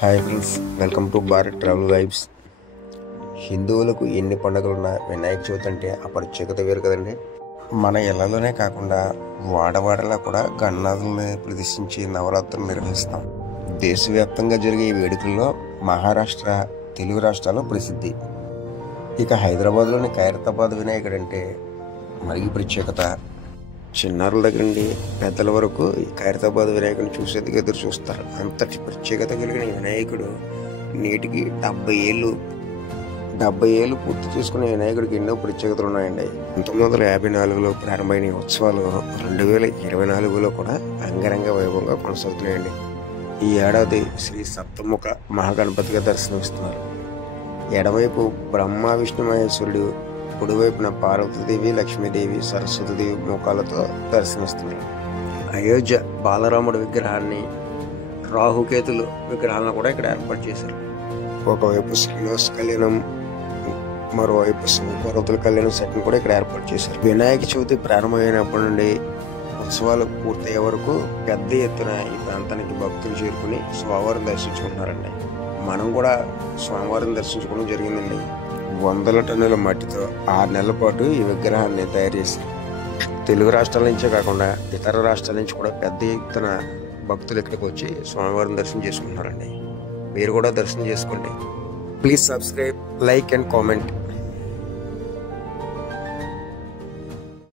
Hi friends, welcome to Bharat travel vibes. హిందువులకు ఎన్ని పండుగలున్నా వినాయక చవితి అంటే ఆ ప్రత్యేకత వేరు కదండి. మన ఇళ్లలోనే కాకుండా వాడవాడలా కూడా గణనాథుల్ని ప్రదర్శించి నవరాత్రులు నిర్వహిస్తాం. దేశవ్యాప్తంగా జరిగే ఈ వేడుకల్లో మహారాష్ట్ర, తెలుగు రాష్ట్రాలు ప్రసిద్ధి. ఇక హైదరాబాద్లోని ఖైరతాబాద్ వినాయకుడు అంటే మరీ ప్రత్యేకత. చిన్నారుల దగ్గర నుండి పెద్దల వరకు ఈ ఖైరతాబాద్ వినాయకుడిని చూసేందుకు ఎదురు చూస్తారు. అంతటి ప్రత్యేకత కలిగిన ఈ వినాయకుడు నేటికి 70 ఏళ్ళు పూర్తి చేసుకునే వినాయకుడికి ఎన్నో ప్రత్యేకతలు ఉన్నాయండి. 1954లో ప్రారంభమైన ఉత్సవాలు 2024లో కూడా అంగరంగ వైభవంగా కొనసాగుతున్నాయండి. ఈ ఏడాది శ్రీ సప్తముఖ మహాగణపతిగా దర్శనమిస్తున్నారు. ఎడవైపు బ్రహ్మ విష్ణు మహేశ్వరుడు, కుడివైపున పార్వతీదేవి, లక్ష్మీదేవి, సరస్వతీదేవి ముఖాలతో దర్శనమిస్తున్నారు. అయోధ్య బాలరాముడి విగ్రహాన్ని, రాహుకేతులు విగ్రహాలను కూడా ఇక్కడ ఏర్పాటు చేశారు. ఒకవైపు శ్రీనివాస కళ్యాణం, మరోవైపు శివపార్వతుల కళ్యాణం సెట్ను కూడా ఇక్కడ ఏర్పాటు చేశారు. వినాయక చవితి ప్రారంభమైనప్పటి నుండి ఉత్సవాలు పూర్తయ్యే వరకు పెద్ద ఎత్తున ఈ ప్రాంతానికి భక్తులు చేరుకుని స్వామివారిని దర్శించుకుంటున్నారండి. మనం కూడా స్వామివారిని దర్శించుకోవడం జరిగిందండి. 100 టన్నుల మట్టితో 6 నెలల పాటు ఈ విగ్రహాన్ని తయారు చేశారు. తెలుగు రాష్ట్రాల నుంచే కాకుండా ఇతర రాష్ట్రాల నుంచి కూడా పెద్ద ఎత్తున భక్తులు ఇక్కడికి వచ్చి స్వామివారిని దర్శనం చేసుకుంటున్నారండి. మీరు కూడా దర్శనం చేసుకోండి. Please subscribe, like and comment.